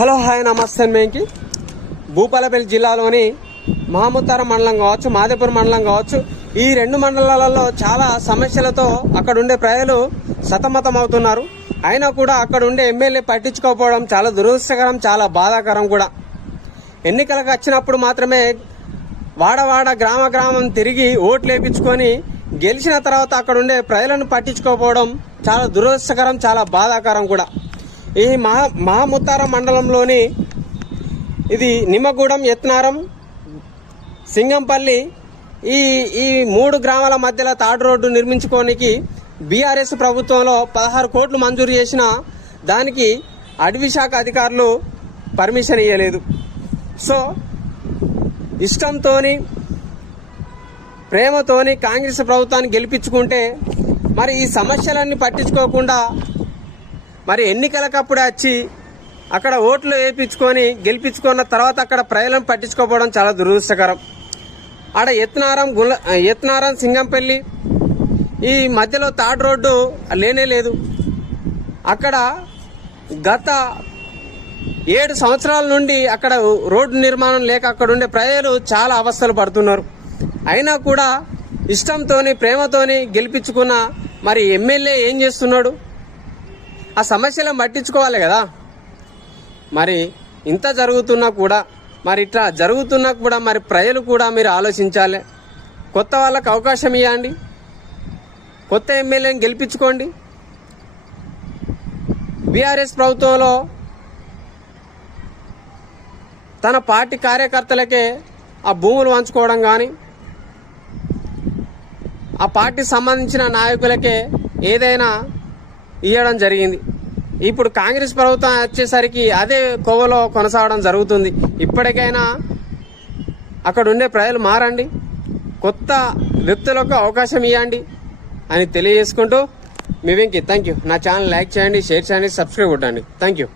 Hello hi నమస్తే మేంకి భూపాలపల్లి జిల్లాలోని మహముతారం మండలం కావచ్చు, మాదేపూర్ మండలం కావచ్చు, ఈ రెండు మండలాలలో చాలా సమస్యలతో అక్కడ ఉండే ప్రజలు సతమతం అవుతున్నారు. అయినా కూడా అక్కడ ఉండే ఎమ్మెల్యే పట్టించుకోకపోవడం చాలా దురదృష్టకరం, చాలా బాధాకరం కూడా. ఎన్నికలకు వచ్చినప్పుడు మాత్రమే వాడవాడ గ్రామ గ్రామం తిరిగి ఓట్లు వేయించుకొని గెలిచిన తర్వాత అక్కడ ఉండే ప్రజలను పట్టించుకోకపోవడం చాలా దురదృష్టకరం, చాలా బాధాకరం కూడా. ఈ మహముతారం మండలంలోని ఇది నిమ్మగూడెం, యత్నారం, సింగంపల్లి ఈ మూడు గ్రామాల మధ్యలో తాడు రోడ్డు నిర్మించుకోనికి బీఆర్ఎస్ ప్రభుత్వంలో 16 కోట్లు మంజూరు చేసిన దానికి అటవీ శాఖ అధికారులు పర్మిషన్ ఇవ్వలేదు. సో ఇష్టంతోని ప్రేమతోని కాంగ్రెస్ ప్రభుత్వాన్ని గెలిపించుకుంటే మరి ఈ సమస్యలన్నీ పట్టించుకోకుండా మరి ఎన్నికలకప్పుడు వచ్చి అక్కడ ఓట్లు వేయించుకొని గెలిపించుకున్న తర్వాత అక్కడ ప్రజలను పట్టించుకోకపోవడం చాలా దురదృష్టకరం. ఆడ యత్నారం సింగంపల్లి ఈ మధ్యలో తాడు రోడ్డు లేనే లేదు. అక్కడ గత 7 సంవత్సరాల నుండి అక్కడ రోడ్డు నిర్మాణం లేక అక్కడ ఉండే ప్రజలు చాలా అవస్థలు పడుతున్నారు. అయినా కూడా ఇష్టంతోని ప్రేమతోని గెలిపించుకున్న మరి ఎమ్మెల్యే ఏం చేస్తున్నాడు? ఆ సమస్యలను పట్టించుకోవాలి కదా. మరి ఇంత జరుగుతున్నా కూడా, మరి ఇట్లా జరుగుతున్నా కూడా మరి ప్రజలు కూడా మీరు ఆలోచించాలి. కొత్త వాళ్ళకు అవకాశం ఇవ్వండి, కొత్త ఎమ్మెల్యేని గెలిపించుకోండి. బీఆర్ఎస్ ప్రభుత్వంలో తన పార్టీ కార్యకర్తలకే ఆ భూములు పంచుకోవడం కానీ, ఆ పార్టీకి సంబంధించిన నాయకులకే ఏదైనా ఇవ్వడం జరిగింది. ఇప్పుడు కాంగ్రెస్ ప్రభుత్వం వచ్చేసరికి అదే కోవలో కొనసాగడం జరుగుతుంది. ఇప్పటికైనా అక్కడ ఉండే ప్రజలు మారండి, కొత్త వ్యక్తులకు అవకాశం ఇవ్వండి అని తెలియజేసుకుంటూ మీ వెంకీ థ్యాంక్ యూ. నా ఛానల్ లైక్ చేయండి, షేర్ చేయండి, సబ్స్క్రైబ్ కొట్టండి. Thank you.